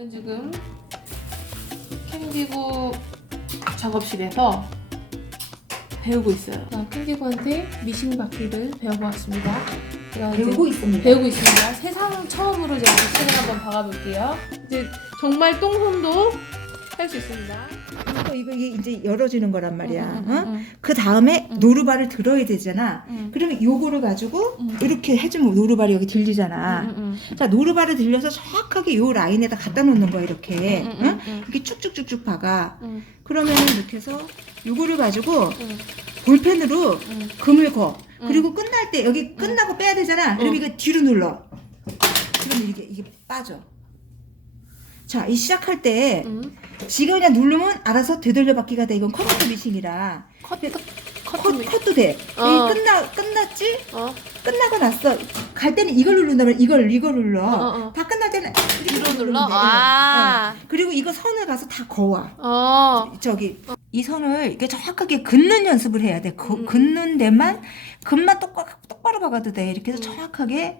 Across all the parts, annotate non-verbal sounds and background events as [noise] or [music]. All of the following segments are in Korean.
저는 지금 캔디고 작업실에서 배우고 있어요. 자, 캔디고한테 미싱 바퀴를 배워보았습니다. 배우고 있습니다. 배우고 있습니다. 세상 처음으로 제가 미싱을 한번 박아볼게요. 이제 정말 똥손도 할 수 있습니다. 이거 이거 이게 이제 열어주는 거란 말이야. 응, 어? 응, 그 다음에 응. 노루발을 들어야 되잖아. 응, 그러면 요거를 가지고 응. 이렇게 해주면 노루발이 여기 들리잖아. 응, 응, 자 노루발을 들려서 정확하게 요 라인에다 갖다 놓는 거야 이렇게. 응, 응? 응, 응, 이렇게 쭉쭉쭉쭉 박아. 응, 그러면 이렇게 해서 요거를 가지고 응, 볼펜으로 응. 금을 거. 응. 그리고 끝날 때 여기 끝나고 빼야 되잖아. 그럼 응. 이거 뒤로 눌러. 그럼 이게 이게 빠져. 자, 이 시작할 때 응. 지가 그냥 누르면 알아서 되돌려 받기가 돼. 이건 컴퓨터 미싱이라. 컷, 컷, 컷, 컷도 돼. 어. 이 끝나 끝났지? 어, 끝나고 났어. 갈 때는 이걸 누른다면 이걸 이걸 눌러. 어, 어. 다 끝날 때는 뒤로 눌러? 아. 응. 그리고 이거 선을 가서 다 거와. 어, 저기 이 선을 이렇게 정확하게 긋는 연습을 해야 돼. 그, 음. 긋는 데만 금만 똑바로 똑바로 박아도 돼. 이렇게 해서 음. 정확하게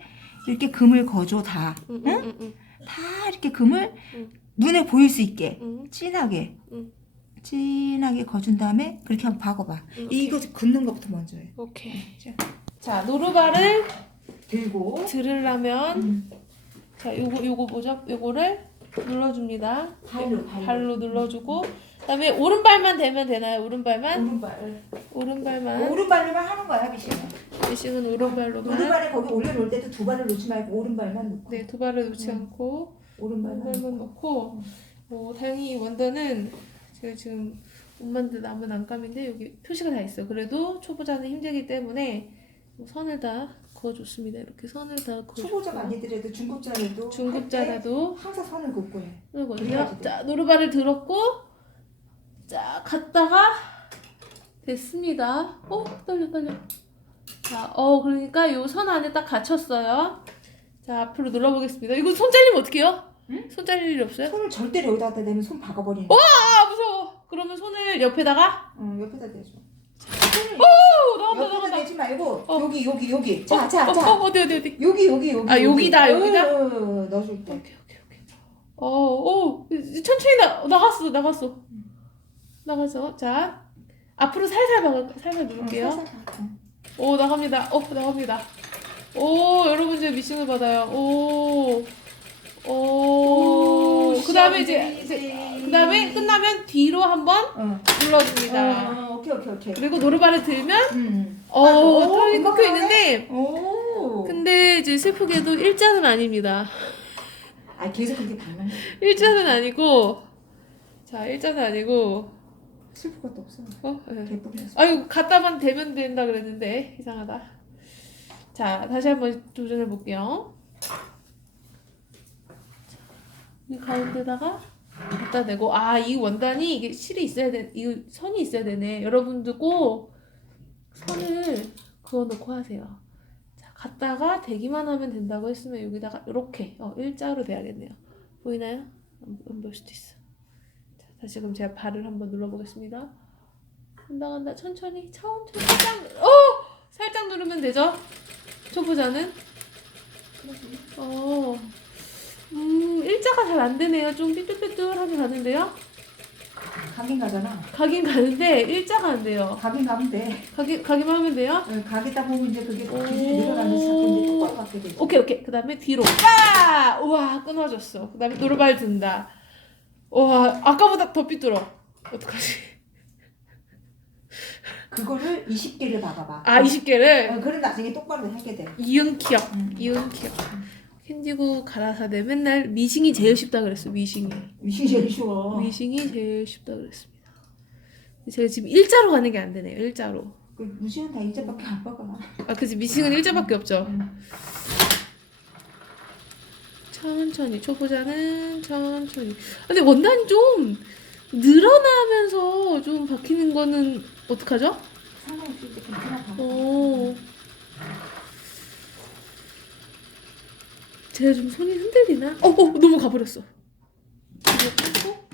이렇게 금을 거줘 다. 응, 응? 응, 응, 다 이렇게 금을 음. 눈에 보일 수 있게 응, 진하게 음. 진하게 거준 다음에 그렇게 한번 박아봐. 응. 이거 긋는 것부터 먼저 해. 오케이. 자, 자, 노루발을 들고 들으려면 음. 자, 요거 요거 뭐죠? 요거를 눌러줍니다. 발로, 발로. 발로 눌러주고 그다음에 오른발만 대면 되나요? 오른발만? 오른발. 오른발만. 오른발로만 하는 거야, 미신. 미싱은 오른발로만. 오른발에 거기 올려놓을 때도 두 발을 놓지 말고 오른발만 놓고. 네, 두 발을 놓지 음. 않고 오른발만. 놓고 뭐 다행히 원단은 제가 지금 옷 만든 남은 안감인데 여기 표시가 다 있어요. 그래도 초보자는 힘들기 때문에 뭐 선을 다 그어줬습니다. 이렇게 선을 다 그어줬고 초보자가 아니더라도 중급자라도 할 중급자라도 때 항상 선을 긋고 해. 그리고요. 그래야지 돼. 자 노루발을 들었고 자 갔다가 됐습니다. 어 떨려 떨려. 자어 그러니까 요 선 안에 딱 갇혔어요. 자 앞으로 눌러보겠습니다. 이거 손 잘리면 어떡해요? 응? 손 잘릴 일 없어요? 손을 절대로 여기다 대면 손 박아버리는. 아 무서워. 그러면 손을 옆에다가 응, 옆에다 대줘. 오 옆에다. 대지 말고 어. 여기 여기 여기. 어, 자, 자, 어, 자. 어, 어디 어디 어디. 여기 여기 여기. 아, 여기다, 여기다? 어, 어, 넣어줄 때. 오케이 오케이 오케이. 어, 오 천천히 나 나갔어 나갔어. 나가서 자 앞으로 살살 막 살살 누를게요. 어, 살살 박- 응. 오 나갑니다. 오 나갑니다. 오 여러분 이제 미싱을 받아요. 오. 오. 그다음에 이제 시원해. 그다음에 끝나면 뒤로 한번 어. 눌러줍니다. 어, 오케이 오케이 오케이. 그리고 노루발을 들면 음. 어 오, 털이 꺾여. 있는데 오. 근데 이제 슬프게도 일자는 아닙니다. 아 계속 그렇게 거. 일자는 아니고 자 일자는 아니고 슬플 것도 없어. 어 예. 개뿔이었어. 아유 갖다만 대면 된다 그랬는데 이상하다. 자 다시 한번 도전해 볼게요. 이 가운데다가 갖다 대고 아 이 원단이 이게 실이 있어야 돼. 이 선이 있어야 되네. 여러분도 꼭 선을 그어놓고 하세요. 자 갖다가 대기만 하면 된다고 했으면 여기다가 이렇게 어, 일자로 돼야겠네요. 보이나요? 안, 안 보일 수도 있어. 자 다시 그럼 제가 발을 한번 눌러보겠습니다. 간다 간다 천천히 천천히 살짝 어 살짝 누르면 되죠 초보자는 어 음 일자가 잘 안 되네요 좀 삐뚤삐뚤하게 가는데요 가긴 가잖아. 가긴 가는데 일자가 안 돼요 가긴 가면 돼. 가기 가기만 하면 돼요 어, 가겠다 보면 이제 그게 오. 기준이 늘어나면서 자꾸 이제 똑바로 갖게 되지. 오케이 오케이 그 다음에 뒤로 빠 우와 끊어졌어 그 다음에 노루발 든다 와 아까보다 더 삐뚤어 어떡하지 그거를 20개를 박아봐. 아 20개를 어, 그럼 나중에 똑바로 하게 돼. 이응 기억 음. 이응 기억 캔디고 가라사대 맨날 미싱이 제일 쉽다 그랬어 미싱이 미싱 제일 쉬워. 미싱이 제일 쉽다 그랬습니다 제가 지금 일자로 가는 게 안 되네요 일자로 그 무시는 다 일자밖에 안 박아. 아 그치 미싱은 일자밖에 없죠 음. 천천히 초보자는 천천히 근데 원단이 좀 늘어나면서 좀 박히는 거는 어떡하죠? 상관없이 이제 괜찮아. 어 제가 좀 손이 흔들리나? 어, 어 너무 가버렸어 이거 끊고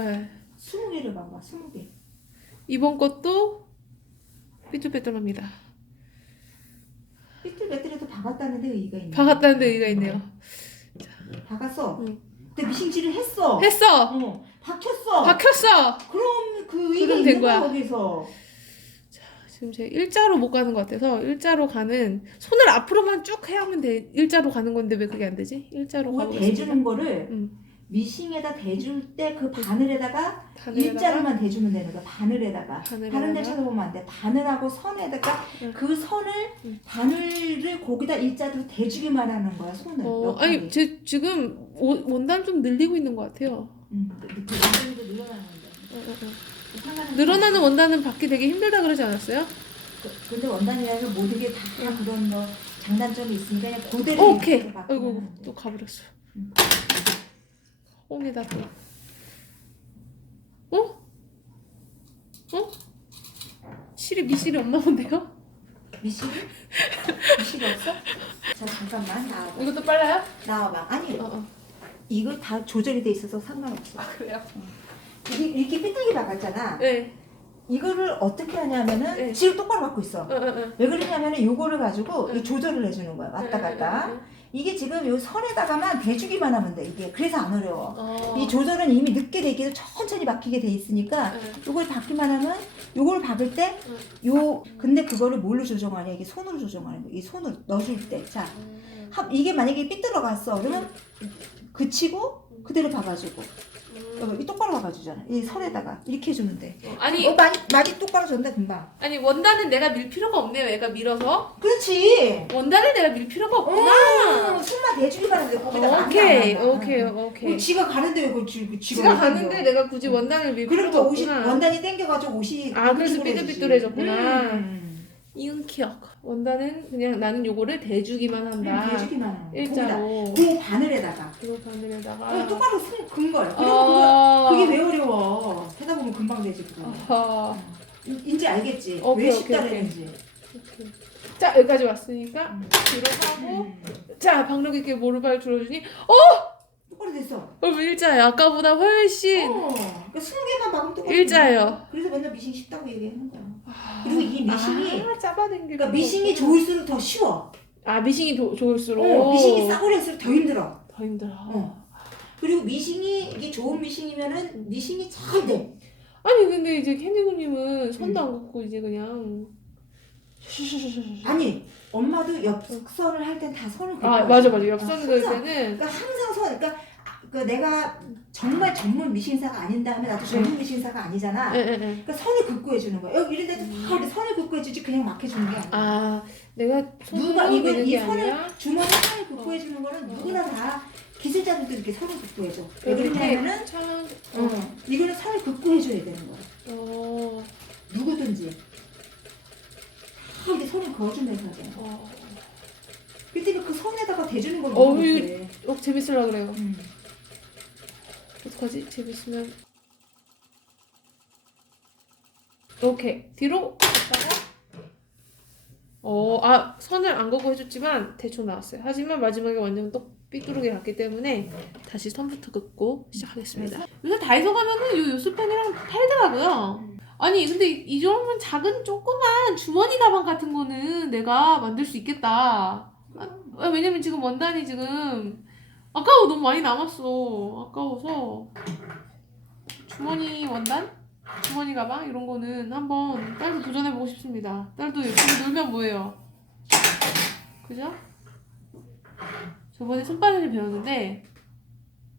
네. 20개를 박아. 20개. 이번 것도 삐뚤빼뚤합니다. 삐뚤빼뚤해도 박았다는 데 의의가 있네. 박았다는 데 의의가 있네요. 자, 박았어. 응. 근데 미싱질을 했어. 했어. 어, 박혔어. 박혔어. 그럼 그 의가 그럼 된 있는 거야 거야. 어디서? 지금 제 일자로 못 가는 것 같아서 일자로 가는 손을 앞으로만 쭉 해야만 돼. 일자로 가는 건데 왜 그게 안 되지? 일자로 가보겠습니다. 대주는 거를 응. 미싱에다 대줄 때 그 바늘에다가 바늘에다가 일자로만 대주면 되는 거야. 바늘에다가. 바늘에다가? 다른 데 쳐다보면 안 돼. 바늘하고 선에다가 응. 그 선을 응. 바늘을 거기다 일자로 대주기만 하는 거야. 손을. 어. 아니 제 지금 오- 원단 좀 늘리고 있는 것 같아요. 응. 그 원단도 늘어나는 건데. 어, 어, 어. 늘어나는 원단은 받기 되게 힘들다 그러지 않았어요? 그- 근데 원단이라는 모든 게 다 그런 뭐 장단점이 있으니까 그냥 그대로 어, 오케이. 아이고 돼. 또 가버렸어. 응. 홈에다 또. 어? 어? 실이 미실이 없나 본데요? 미실이? 미실이 없어? 자 잠깐만 나와봐. 이것도 빨라요? 나와봐. 아니 어, 어. 이거 다 조절이 돼 있어서 상관없어. 그래요? 이게 이렇게 삐뚤게 박았잖아. 네. 이거를 어떻게 하냐면은 네. 지금 똑바로 박고 있어. 어, 어, 어. 왜 그러냐면은 요거를 가지고 응. 이 조절을 해주는 거야. 왔다 갔다. 응, 응. 이게 지금 요 선에다가만 대주기만 하면 돼. 이게 그래서 안 어려워. 어. 이 조절은 이미 늦게 돼 있기도 천천히 박히게 돼 있으니까 응. 요걸 박기만 하면 요걸 박을 때 요 근데 그거를 뭘로 조정하냐 이게 손으로 조정하는 거야. 이 손으로 넣어줄 때. 자, 음. 합- 이게 만약에 삐뚤어 갔어. 그러면 그치고 그대로 박아주고 음. 어, 이 똑바로 박아주잖아. 이 선에다가 이렇게 해주면 돼. 어, 아니 어, 많이 많이 똑바로 줬는데 금방. 아니 원단은 내가 밀 필요가 없네요. 얘가 밀어서 그렇지. 원단을 내가 밀 필요가 어, 없구나. 손만 대주기만 하는데 거기다 많이 오케이. 오케이 응. 오케이. 어, 지가 가는데 왜 그, 지, 지가 지가 왜 가는데 땡겨? 내가 굳이 원단을 밀 필요가 그러니까 옷이 없구나. 원단이 땡겨가지고 옷이 아, 그래서. 삐뚤삐뚤해졌구나. 음. 이응 기억. 원단은 그냥 나는 요거를 대주기만 한다. 음, 대주기만 하는 거야. 일자로. 그 바늘에다가 이거 바늘에다가. 어, 똑바로 손 근걸 그리고 아. 그거, 그게 왜 어려워 하다 보면 금방 되지 그거 아하. 이제 알겠지 오케이, 왜 오케이. 자 여기까지 왔으니까 음. 하고 음. 자 박력 있게 모르발 들어주니 똑바로 됐어 어 일자야 아까보다 훨씬 어, 그러니까 스무 개만 막으면 똑바로 일자예요. 그래서 맨날 미싱 쉽다고 얘기하는 거야 그리고 이 미싱이 아, 잡아당기고 그러니까 미싱이 좋을수록 더 쉬워 아 미싱이 도, 좋을수록 어, 미싱이 싸구려일수록 더 힘들어 더 힘들어 어. 그리고 미싱이 이게 좋은 미싱이면은 미싱이 잘 돼 아니 근데 이제 캔디구님은 손도 음. 안 긋고 이제 그냥 아니 엄마도 옆선을 할 땐 다 손을 아 맞아 맞아. 옆선 어, 그을 항상. 때는 그러니까 항상 손, 그러니까 그 내가 정말 전문 미싱사가 아닌 다음에 나도 전문 미싱사가 아니잖아. 예, 예, 예. 그러니까 선을 긋고 해주는 거야. 여기 이런 데도 다 이렇게 선을 긋고 해주지 그냥 막 해주는 게 아니야. 아 내가 누가 손으로 이걸 이게 선을 아니라 주머니 선을 긋고 어. 해주는 거는 어. 누구나 다 기술자들도 이렇게 선을 긋고 해줘. 왜 이렇게 그러냐면은 참 어, 이거는 선을 긋고 해줘야 되는 거야. 어, 누구든지 다 이렇게 손을 그어주면서 돼. 어, 그때 그 선에다가 대주는 걸 어. 어 재밌으려 그래요 음. 어떡하지 재밌으면. 오케이. 뒤로 갔다가. 어아 선을 안 걷고 해줬지만 대충 나왔어요. 하지만 마지막에 완전 똑 삐뚤게 갔기 때문에 다시 선부터 긋고 시작하겠습니다. 요새 다이소 가면은 요 요스펜이랑 팔더라고요. 아니 근데 이- 이 정도면 작은 조그만 주머니 가방 같은 거는 내가 만들 수 있겠다. 아, 왜냐면 지금 원단이 지금 아까워 너무 많이 남았어 아까워서 주머니 원단? 주머니 가방? 이런 거는 한번 딸도 도전해보고 싶습니다 딸도 옆에서 놀면 뭐예요 그죠? 저번에 손바느질 배웠는데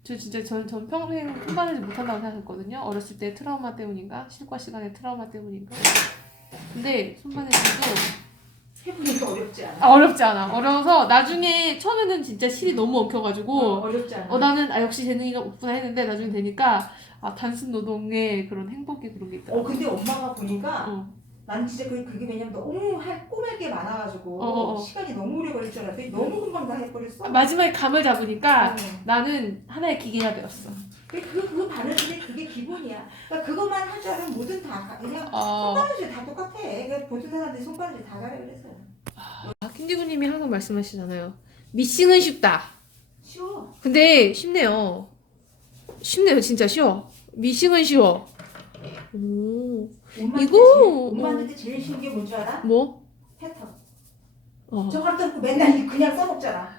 저 진짜 전, 전 평생 손바느질 못한다고 생각했거든요 어렸을 때 트라우마 때문인가? 실과 시간에 트라우마 때문인가? 근데 손바느질도 해보니까 어렵지 않아. 아, 어렵지 않아. 어려워서 나중에 처음에는 진짜 실이 너무 엉켜가지고 어렵지 않아. 어 나는 아 역시 재능이가 없구나 했는데 나중에 되니까 아 단순 노동의 그런 행복이 그런 게 있더라. 어 근데 엄마가 보니까 어. 나는 진짜 그게, 그게 왜냐면 너무 할 꼬맬 게 많아가지고 어, 어, 어. 시간이 너무 오래 걸릴 줄 알았더니 너무 금방 다 해버렸어. 아, 마지막에 감을 잡으니까 어. 나는 하나의 기계가 되었어. 그, 그, 그 바르는데 그게 기본이야. 그러니까 그것만 할 줄 알으면 뭐든 다 가- 그냥 어. 손바느질 다 똑같아. 그러니까 보통 사람들이 손바느질 다 잘해 그래서 아, 킹디구님이 항상 말씀하시잖아요. 미싱은 쉽다. 쉬워. 근데 쉽네요. 쉽네요, 진짜 쉬워. 미싱은 쉬워. 오, 이거, 제일, 어. 엄마한테 제일 쉬운 게 뭔 줄 알아? 뭐? 패턴. 어. 저걸 또 맨날 그냥 써먹잖아.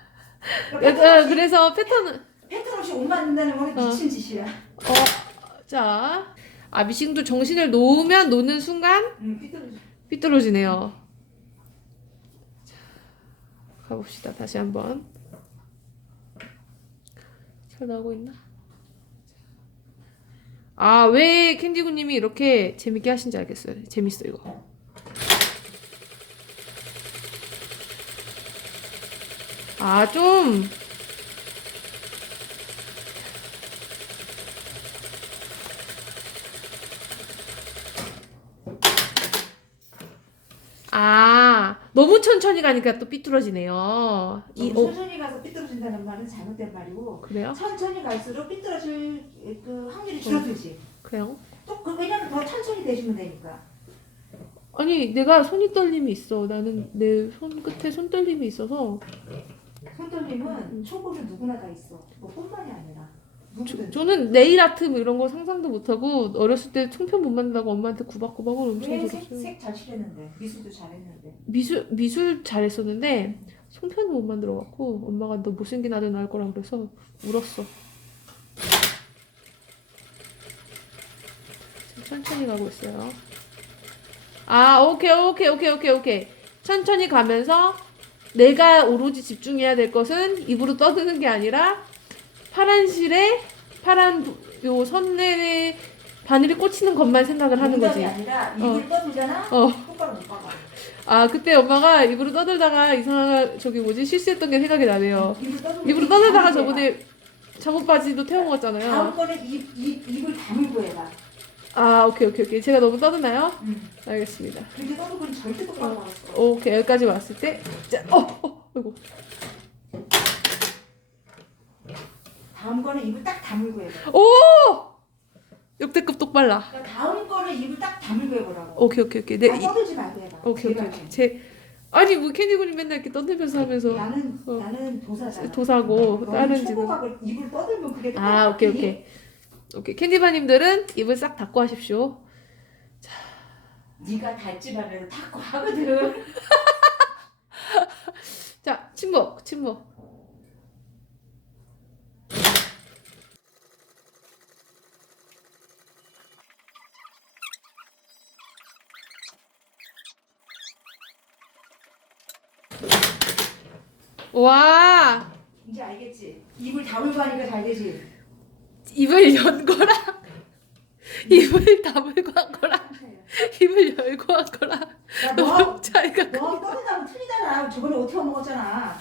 어, 그래서 패턴은 패턴 없이 옷 만든다는 건 어. 미친 짓이야. 어, 자, 아 미싱도 정신을 놓으면 놓는 순간 응, 삐뚤어져. 삐뚤어지네요. 자, 가봅시다. 다시 한번. 잘 나오고 있나? 아, 왜 캔디구님이 이렇게 재밌게 하신지 알겠어요. 재밌어 이거. 아, 좀 아, 너무 천천히 가니까 또 삐뚤어지네요. 이, 너무 어, 천천히 가서 삐뚤어진다는 말은 잘못된 말이고 그래요? 천천히 갈수록 삐뚤어질 그 확률이 줄어들지. 그래요? 또 그, 왜냐면 더 천천히 대주면 되니까. 아니, 내가 손이 떨림이 있어. 나는 내 손 끝에 손 떨림이 있어서 손떨림은 초보는 누구나 다 있어. 뭐뿐만이 아니라 누구든. 저는 네일 아트 뭐 이런 거 상상도 못하고 어렸을 때 총편 못 만든다고 엄마한테 구박구박을 엄청 들었어요. 왜색잘 칠했는데 미술도 잘했는데. 미술 미술 잘했었는데 송편을 못 만들어 갖고 엄마가 너 못생긴 아들 낳을 거라 그래서 울었어. 지금 천천히 가고 있어요. 아 오케이 오케이 오케이 오케이 오케이 천천히 가면서 내가 오로지 집중해야 될 것은 입으로 떠드는 게 아니라 파란 실에 파란 부- 요 선에 바늘이 꽂히는 것만 생각을 하는 거지. 아니라 입을 떠들잖아. 어. 똑바로 못 박아. 아 그때 엄마가 입으로 떠들다가 이상한 저기 뭐지 실수했던 게 생각이 나네요. 입을 입으로 떠들다가. 저번에 잠옷 바지도 태워 먹었잖아요. 다음번에 입, 입, 입을 다물고 해봐. 아 오케이 오케이 오케이 제가 너무 떠드나요? 응. 알겠습니다. 그렇게 떠들고는 절대 똑바로 어. 박았어. 오케이 여기까지 왔을 때, 자, 어, 어, 아이고, 다음 거는 입을 딱 다물고 해봐. 오, 역대급 똑발라. 그러니까 다음 거는 입을 딱 다물고 해보라고. 오케이 오케이 오케이 네, 아, 이, 떠들지 말고 해봐. 오케이 제발 오케이 좀. 제 아니 뭐 캔디군이 맨날 이렇게 떠들면서 하면서 나는 어. 나는 도사잖아. 도사고 너는 다른 지금 초보각을 입을 떠들면 그게 아 오케이 오케이 오케이 캔디바님들은 입을 싹 닫고 하십시오. 네가 닫지 말면 닫고 하거든. [laughs] 자 침묵 침묵. 와 이제 알겠지? 입을 다물고 하니까 잘 되지. 입을 연 거랑 [laughs] 입을 다물고 한 거랑 [laughs] 입을 열고 한 거랑 야, 너, 너무 차이가 크- 너 떠들다면 틀리잖아. 저번에 어떻게 먹었잖아.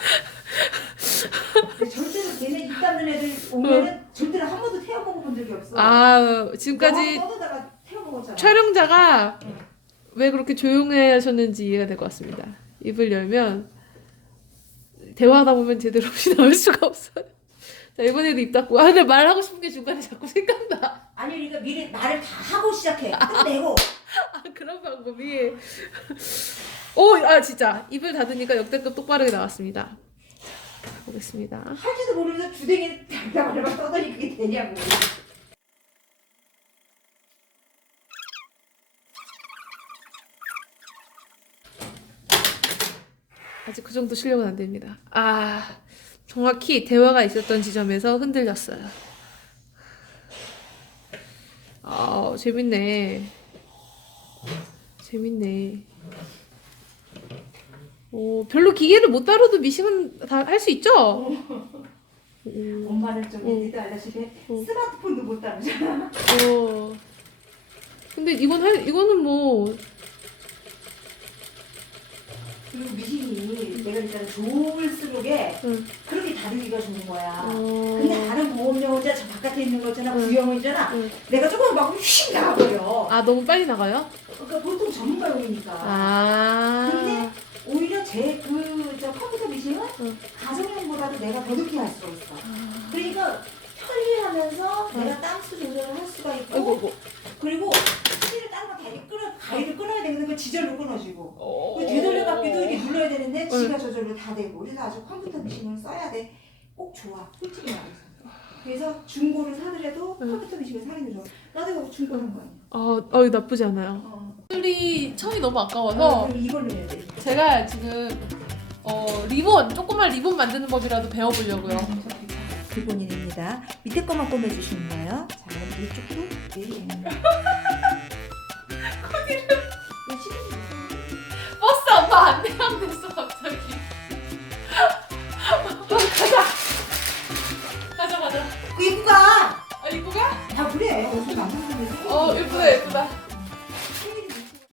절대로 걔네 입 닫는 애들 오면은 절대로 한 번도 태워 먹어본 적이 없어. 아 지금까지 떠들다가 태워 먹었잖아. 촬영자가 응. 왜 그렇게 조용해 하셨는지 이해가 될 것 같습니다. 입을 열면 대화하다 보면 제대로 없이 [laughs] 나올 수가 없어요. 자 이번에도 입 닫고 아 근데 말하고 싶은 게 중간에 자꾸 생각나. 아니 그러니까 미리 말을 다 하고 시작해. 끝내고. [laughs] 아 그런 방법이. 오 아 진짜 입을 닫으니까 역대급 똑바르게 나왔습니다. 자, 보겠습니다. 할지도 모르면서 주댕이 [laughs] 달달달달 떠더니 그게 되냐고. 아직 그 정도 실력은 안 됩니다. 아, 정확히 대화가 있었던 지점에서 흔들렸어요. 아, 재밌네. 재밌네. 오, 별로 기계를 못 다뤄도 미싱은 다 할 수 있죠? 음, 엄마는 좀 응. 니도 알다시피 응. 스마트폰도 못 다루잖아. 어. 근데 이건 할, 이거는 뭐, 그리고 미신이 내가 일단 좋을수록 에 응. 그렇게 다루기가 좋은 거야. 어. 근데 다른 보험용 혼자 저 바깥에 있는 거잖아. 응. 구형은 있잖아. 응. 내가 조금 막 휙 나가버려. 아, 너무 빨리 나가요? 그러니까 보통 전문가용이니까. 아. 근데 오히려 제그저 컴퓨터 미싱은 응. 가정용보다도 내가 더 늦게 할 수가 있어. 그러니까 편리하면서 내가 땀수 조절을 할 수가 있고 아이고, 아이고. 그리고 다른 거 다리 끊어 가위를 끊어야 되는데 그 지절로 끊어지고 어. 눌러야 되는데 지가 저절로 다 되고 그래서 아주 컴퓨터 미싱을 써야 돼. 꼭 좋아. 솔직히 말해서. 그래서 중고를 사더라도 응. 컴퓨터 미싱을 사는 게 좋아. 나도 이거 중고 산 거야. 아, 어, 나쁘지 않아요. 어. 술이 청이 너무 어, 아까워서 그럼 이걸로 해야 돼. 제가 지금 어, 리본 조그만 리본 만드는 법이라도 배워보려고요. 기본인입니다. 밑에 것만 꿰매주시는 거예요. 자, 그럼 이쪽도 네. 안내하면 됐어 갑자기. 가자. 가자 가자. 가자 입구가 아 이쁘가? 다 그래. 어 예쁘다 예쁘다.